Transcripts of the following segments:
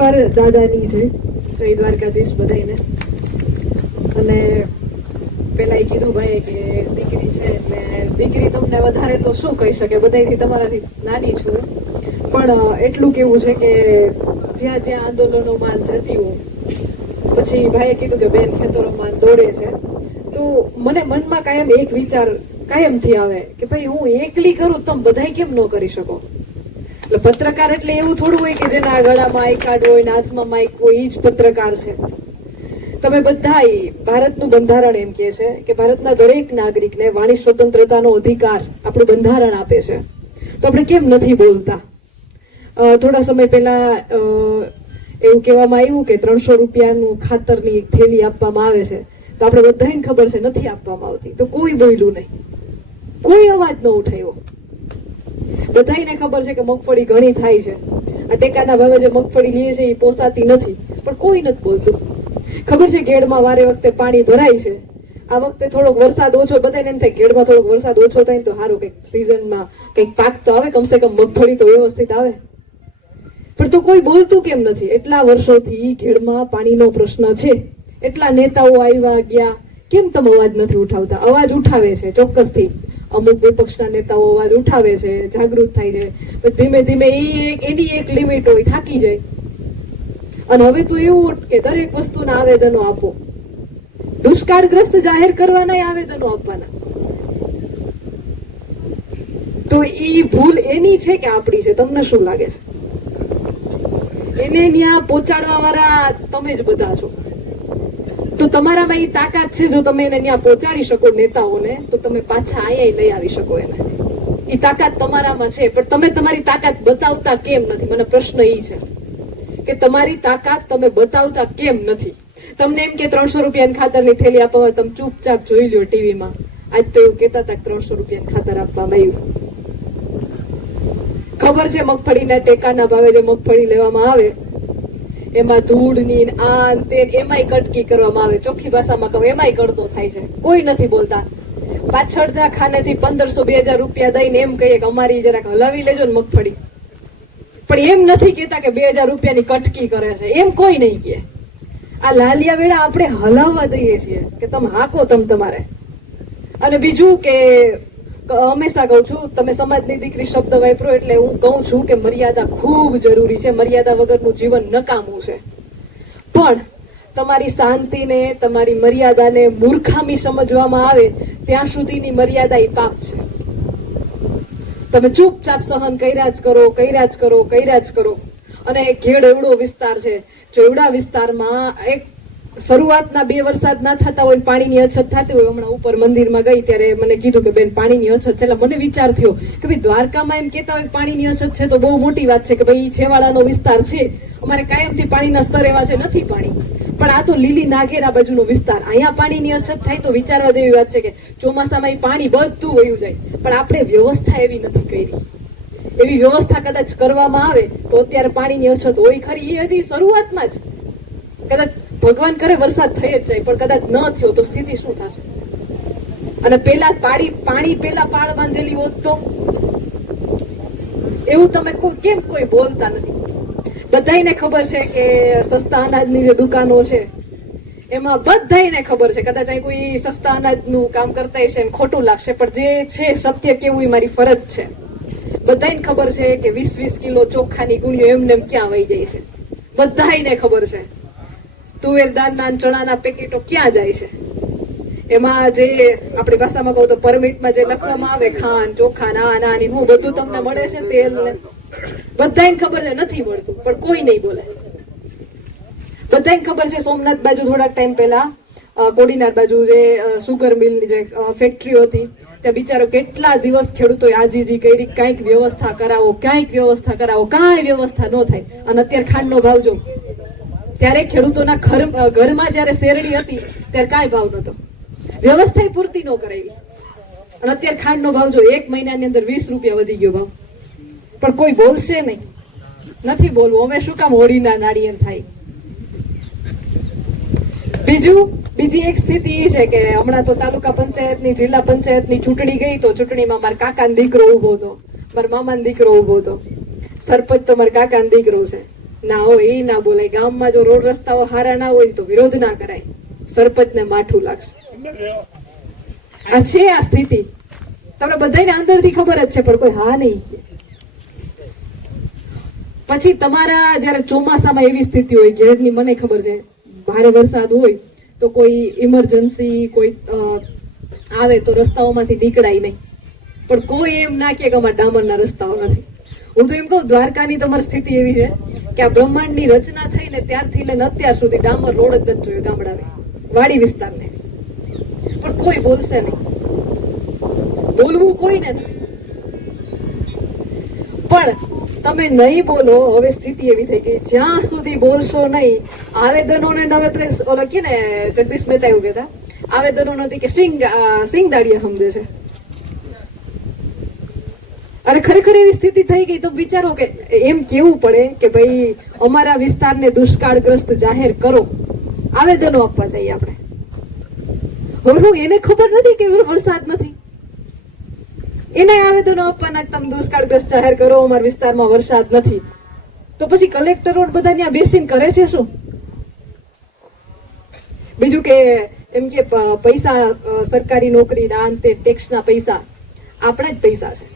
સિદ્ધેશ્વર દાદાની છે, જય દ્વારકાધીશ બધાને. અને પેલા એ કીધું ભાઈ કે દીકરી છે એટલે દીકરી તમને વધારે તો શું કહી શકે, બધાથી તમારાથી નાની છું, પણ એટલું કેવું છે કે જ્યાં જ્યાં આંદોલનોમાં જતી હું, પછી ભાઈએ કીધું કે બેન ખેતરોમાં દોડે છે, તો મને મનમાં કાયમ એક વિચાર કાયમથી આવે કે ભાઈ હું એકલી કરું, તમે બધાય કેમ ન કરી શકો? એટલે પત્રકાર એટલે એવું થોડું હોય કે જેના ગળામાં આઈ કાર્ડ હોય ને હાથમાં માઇક હોય એ જ પત્રકાર છે. તમે બધા ભારતનું બંધારણ એમ કહે છે કે ભારતના દરેક નાગરિકને વાણી સ્વતંત્રતાનો અધિકાર આપણું બંધારણ આપે છે, તો આપણે કેમ નથી બોલતા? થોડા સમય પહેલા એવું કહેવામાં આવ્યું કે 300 રૂપિયાનું ખાતરની થેલી આપવામાં આવે છે, તો આપણે બધાને ખબર છે નથી આપવામાં આવતી, તો કોઈ બોલ્યું નહીં, કોઈ અવાજ ન ઉઠાવ્યો. બધાને ખબર છે કે મગફળી ઘણી થાય છે, આ ટેકાના ભાવે જે મગફળી લે છે એ પોસાતી નથી, પણ કોઈ નથી બોલતું. ખબર છે ઘેડમાં વારે વખતે પાણી ભરાય છે, આ વખતે થોડોક વરસાદ ઓછો, બધાને એમ થાય ઘેડમાં થોડોક વરસાદ ઓછો થાય તો સારું, કંઈક સિઝનમાં કંઈક પાક તો આવે, કમસે કમ મગફળી તો વ્યવસ્થિત આવે, પણ તો કોઈ બોલતું કેમ નથી? એટલા વર્ષોથી ઘેડમાં પાણીનો પ્રશ્ન છે, એટલા નેતાઓ આવ્યા ગયા, કેમ તમે અવાજ નથી ઉઠાવતા? અવાજ ઉઠાવે છે ચોક્કસથી, અમુક વિપક્ષના નેતાઓ અવાજ ઉઠાવે છે, જાગૃત થાય છે, પણ ધીમે ધીમે એની એક લિમિટ હોય, થાકી જાય. અને હવે તો એવું કે દરેક વસ્તુના આવેદનો આપો, દુષ્કાળગ્રસ્ત જાહેર કરવાના આવેદનો આપવાના. તો એ ભૂલ એની છે કે આપણી છે? તમને શું લાગે છે? એને ત્યાં પહોંચાડવા વાળા તમે જ બધા છો. તો તમારામાં એ તાકાત છે, જો તમે એને ત્યાં પહોંચાડી શકો નેતાઓને, તો તમે પાછા અહીંયા લઈ આવી શકો એને. એ તાકાત તમારામાં છે, પણ તમે તમારી તાકાત બતાવતા કેમ નથી? મને પ્રશ્ન એ છે કે તમારી તાકાત તમે બતાવતા કેમ નથી? તમને એમ કે 300 રૂપિયાની ખાતરની થેલી આપવામાં, તમે ચૂપચાપ જોઈ લ્યો ટીવીમાં. આજ તો એવું કહેતા હતા કે 300 રૂપિયાનું ખાતર આપવામાં આવ્યું. ખબર છે મગફળીના ટેકાના ભાવે જે મગફળી લેવામાં આવે એમાં ધૂળની આ તે એમાંય કટકી કરવામાં આવે, ચોખ્ખી ભાષામાં કહું એમાંય કડતો થાય છે, કોઈ નથી બોલતા. પાછળના ખાનેથી 1500-2000 રૂપિયા દઈને એમ કહીએ કે અમારી જરાક હલાવી લેજો ને મગફળી, પણ એમ નથી કહેતા કે 2000 રૂપિયાની કટકી કરે છે, એમ કોઈ નહીં કહે. આ લાલિયા વેળા આપણે હલાવવા દઈએ છીએ કે તમે હાકો તમારે. અને બીજું કે હંમેશા કહું છું, તમે સમાજની દીકરી શબ્દ વાપરો એટલે હું કહું છું કે મર્યાદા ખૂબ જરૂરી છે, મર્યાદા વગરનું જીવન નકામું છે. પણ તમારી શાંતિને, તમારી મર્યાદાને મૂર્ખામી સમજવામાં આવે ત્યાં સુધીની મર્યાદા એ પાપ છે. તમે ચૂપચાપ સહન કર્યા જ કરો. અને ઘેડ એવડો વિસ્તાર છે, જો એવડા વિસ્તારમાં એક શરૂઆતના 2 વરસાદ ના થતા હોય, પાણીની અછત થતી હોય, હમણાં ઉપર મંદિરમાં ગઈ ત્યારે મને કીધું કે બેન પાણીની અછત છે, એટલે મને વિચાર થયો કે ભાઈ દ્વારકામાં એમ કહેતા હોય પાણીની અછત છે તો બહુ મોટી વાત છે કે ભાઈ છેવાડાનો વિસ્તાર છે, અમારે કાયમથી પાણીના સ્તર એવા છે, નથી પાણી. પણ આ તો લીલી નાગેરા બાજુનો વિસ્તાર, અહીંયા પાણીની અછત થાય તો વિચારવા જેવી વાત છે કે ચોમાસામાં પાણી બધું વયું જાય, પણ આપણે વ્યવસ્થા એવી નથી કરી. એવી વ્યવસ્થા કદાચ કરવામાં આવે તો અત્યારે પાણીની અછત હોય ખરી, એ હજી શરૂઆતમાં જ. કદાચ ભગવાન કરે વરસાદ થઈ જ જાય, પણ કદાચ ન થયો તો સ્થિતિ શું થશે? અને પેલા પાણી પેલા પાળ બાંધેલી હોત તો એવું તમે કેમ કોઈ બોલતા નથી? બધાને ખબર છે કે સસ્તા અનાજની જે દુકાનો છે એમાં બધાને ખબર છે, કદાચ અહીં કોઈ સસ્તા અનાજનું કામ કરતા હશે ને ખોટું લાગશે, પણ જે છે સત્ય કેવું એ મારી ફરજ છે. બધાને ખબર છે કે 20-20 કિલો ચોખાની ગુણીઓ એમને એમ ક્યાં વહી જાય છે, બધાને ખબર છે. તુવેર દાળના ચણાના પેકેટો ક્યાં જાય છે? એમાં જે આપણી ભાષામાં કહું તો પરમિટમાં જે લખવામાં આવે ખાંડ, ચોખા, નાની હું બધું તમને મળે છે, તેલ ને બધાને ખબર છે નથી મળતું, પણ કોઈ નહીં બોલે. બધાને ખબર છે સોમનાથ બાજુ થોડાક ટાઈમ પહેલા કોડીનાર બાજુ જે સુગર મિલ જે ફેક્ટરીઓ હતી ત્યાં બિચારો કેટલા દિવસ ખેડૂતોએ આજીજી કરી, કાંઈક વ્યવસ્થા કરાવો, કાંઈ વ્યવસ્થા ન થાય. અને અત્યારે ખાંડનો ભાવ જો, ત્યારે ખેડૂતોના ઘરમાં જયારે શેરડી હતી ત્યારે કાંઈ ભાવ નતો, વ્યવસ્થા પૂરતી ન કરાવી. અને અત્યારે ખાંડનો ભાવ જો 1 મહિનાની અંદર 20 રૂપિયા વધી ગયો ભાવ, પણ કોઈ બોલશે નહીં, નથી બોલવું. અમે શું કામ હોળીના નાળી એમ થાય? બીજી એક સ્થિતિ એ છે કે હમણાં તો તાલુકા પંચાયતની, જિલ્લા પંચાયતની ચૂંટણી ગઈ, તો ચૂંટણીમાં મારા કાકાનો દીકરો ઉભો હતો, મારા મામાનો દીકરો ઉભો હતો. સરપંચ તો મારા કાકાનો દીકરો છે. ના હોય એ ના બોલાય. ગામમાં જો રોડ રસ્તાઓ સારા ના હોય તો વિરોધ ના કરાય, સરપંચને માઠું લાગશે. આ છે આ સ્થિતિ, તમને બધાને અંદરથી ખબર જ છે, પણ કોઈ હા નહીં કહે. પછી તમારા જયારે ચોમાસામાં એવી સ્થિતિ હોય, ઘેરની મને ખબર છે, ભારે વરસાદ હોય તો કોઈ ઇમરજન્સી કોઈ આવે તો રસ્તાઓમાંથી નીકળાય નહીં, પણ કોઈ એમ ના કે અમારા ડામરના રસ્તાઓ નથી. હું તો એમ કહું, દ્વારકાની તમારી સ્થિતિ એવી છે કે આ બ્રહ્માંડની રચના થઈને ત્યારથી લઈને અત્યાર સુધી ડામર રોડ જ નથી જોયો ગામડાને, વાડી વિસ્તારને, પણ કોઈ બોલશે નહીં. બોલવું કોઈને નથી, પણ તમે નહીં બોલો. હવે સ્થિતિ એવી થઈ ગઈ, જ્યાં સુધી બોલશો નહીં, આવેદનોને ઓલો કે ને જગદીશ મહેતા એવું કહેતા, આવેદનો નથી કે સિંગ દાડિયા સમજે છે. અને ખરેખર એવી સ્થિતિ થઈ ગઈ તો વિચારો કે એમ કેવું પડે કે ભાઈ અમારા વિસ્તારને દુષ્કાળગ્રસ્ત જાહેર કરો, આવેદનો આપવા જઈએ આપણે. હવે હું એને ખબર નથી કે વરસાદ નથી, એને આવેદનો આપવાના તમે દુષ્કાળગ્રસ્ત જાહેર કરો, અમારા વિસ્તારમાં વરસાદ નથી, તો પછી કલેક્ટરો બધા ત્યાં બેસીને કરે છે શું? બીજું કે એમ કે પૈસા સરકારી નોકરીના અંતે ટેક્સના પૈસા આપણા જ પૈસા છે,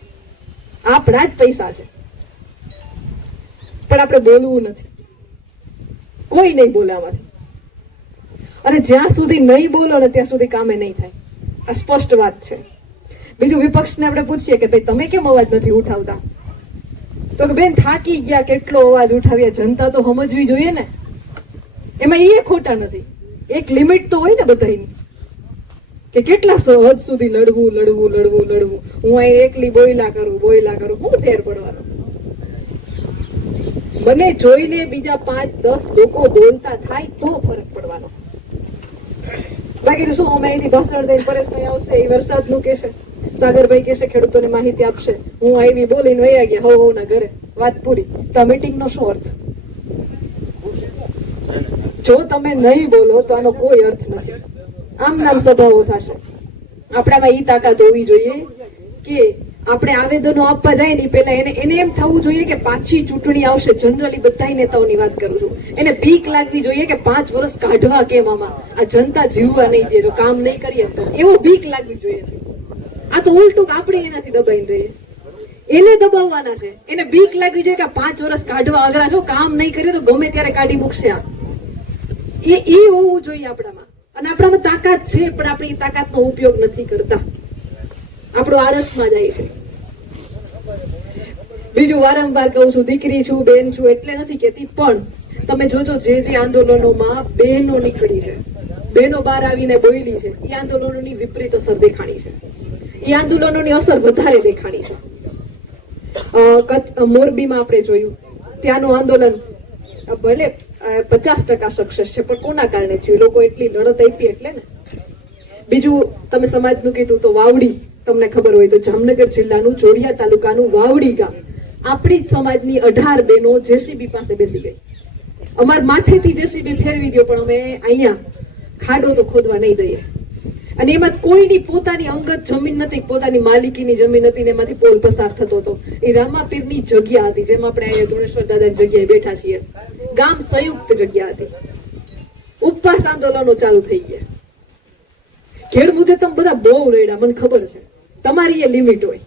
આપણા જ પૈસા છે, પણ આપણે બોલવું નથી. કોઈ નહીં બોલે આમાંથી, અને જ્યાં સુધી નહીં બોલો ને ત્યાં સુધી કામે નહીં થાય. આ સ્પષ્ટ વાત છે. બીજું, વિપક્ષને આપણે પૂછીએ કે ભાઈ તમે કેમ અવાજ નથી ઉઠાવતા, તો કે બેન થાકી ગયા, કેટલો અવાજ ઉઠાવીએ, જનતા તો સમજવી જોઈએ ને. એમાં એ ખોટા નથી, એક લિમિટ તો હોય ને બધાની, કે કેટલા હદ સુધી લડવું લડવું લડવું લડવું. હું અહીં એકલી બોયલા કરું હું ફેર પડવાનો? મને જોઈને બીજા 5-10 લોકો બોલતા થાય તો ફરક પડવાનો. બાકી તો શું, અમે અહીંથી ભાષણ દઈને પરેશભાઈ આવશે, એ વરસાદનું કહેશે, સાગરભાઈ કહેશે, ખેડૂતોને માહિતી આપશે, હું આવી બોલીને વયા ગયા હો ના ઘરે, વાત પૂરી. તો આ મીટિંગ નો શું અર્થ? જો તમે નહીં બોલો તો આનો કોઈ અર્થ નથી. આમ નામ સભાઓ થશે. આપણામાં ઈ તાકાત હોવી જોઈએ કે આપણે આવેદનો આપવા જાય ને પહેલા એને એમ થવું જોઈએ કે પાછી ચૂંટણી આવશે. જનરલી બધા નેતાઓની વાત કરું છું, એને બીક લાગવી જોઈએ કે 5 વર્ષ કાઢવા કેમ, આમાં આ જનતા જીવવા નહીં દે, જો કામ નહીં કરીએ તો, એવો બીક લાગવી જોઈએ. આ તો ઉલટું આપણે એનાથી દબાઈને રહીએ, એને દબાવવાના છે. એને બીક લાગવી જોઈએ કે 5 વર્ષ કાઢવા અઘરા છો, કામ નહીં કરીએ તો ગમે ત્યારે કાઢી મૂકશે. આ એ હોવું જોઈએ આપણામાં. અને આપણામાં તાકાત છે, પણ આપણે એ તાકાતનો ઉપયોગ નથી કરતા, આપણો આળસમાં જાય છે. બીજું, વારંવાર કહું છું, દીકરી છું, બેન છું એટલે નથી કેતી, પણ તમે જોજો જે આંદોલનોમાં બહેનો નીકળી છે, બહેનો બહાર આવીને બોલી છે, એ આંદોલનોની વિપરીત અસર દેખાણી છે, એ આંદોલનોની અસર વધારે દેખાણી છે. મોરબીમાં આપણે જોયું, ત્યાંનું આંદોલન ભલે 50% સક્સેસ છે, પણ કોના કારણે થયું? લોકો એટલી લડત આપી એટલે ને. બીજું, તમે સમાજનું કીધું તો વાવડી, તમને ખબર હોય તો જામનગર જિલ્લાનું જોડિયા તાલુકાનું વાવડી ગામ, આપણી જ સમાજની 18 બહેનો જેસીબી પાસે બેસી ગઈ. અમાર માથેથી જેસીબી ફેરવી દો, પણ અમે અહીંયા ખાડો તો ખોદવા નહીં દઈએ. અને એમાં કોઈની પોતાની અંગત જમીન નથી, પોતાની માલિકીની જમીન હતી, એમાંથી પોલ પસાર થતો હતો. એ રામાપીરની જગ્યા હતી, જેમ આપણે અહીંયા ધુણેશ્વર દાદાની જગ્યાએ બેઠા છીએ. ગામ સંયુક્ત જગ્યા હતી. ઉપવાસ આંદોલનો ચાલુ થઈ ગયા. ખેડ મુદ્દે તમે બધા બહુ લડ્યા, મને ખબર છે, તમારી એ લિમિટ હોય,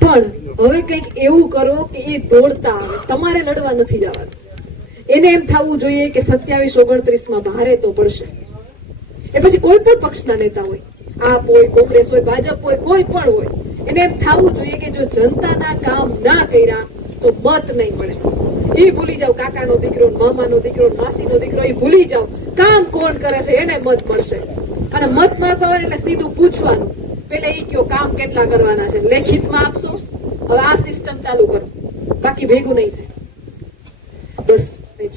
પણ હવે કંઈક એવું કરો કે એ દોડતા આવે. તમારે લડવા નથી જવાનું. એને એમ થવું જોઈએ કે 27-29 ભારે તો પડશે. એ પછી કોઈ પણ પક્ષના નેતા હોય, આપ હોય, કોંગ્રેસ હોય, ભાજપ હોય, કોઈ પણ હોય, એને એમ થવું જોઈએ કે જો જનતાના કામ ના કર્યા તો મત નહીં મળે. એ ભૂલી જાવ, કાકાનો દીકરો, મામાનો દીકરો, માસીનો દીકરો, એ ભૂલી જાવ. કામ કોણ કરે છે એને મત મળશે. અને મત માંગવા એટલે સીધું પૂછવાનું, પેલા એ કયો કામ કેટલા કરવાના છે, લેખિતમાં આપશો. હવે આ સિસ્ટમ ચાલુ કરો, બાકી ભેગું નહીં થાય. બસ એ જ.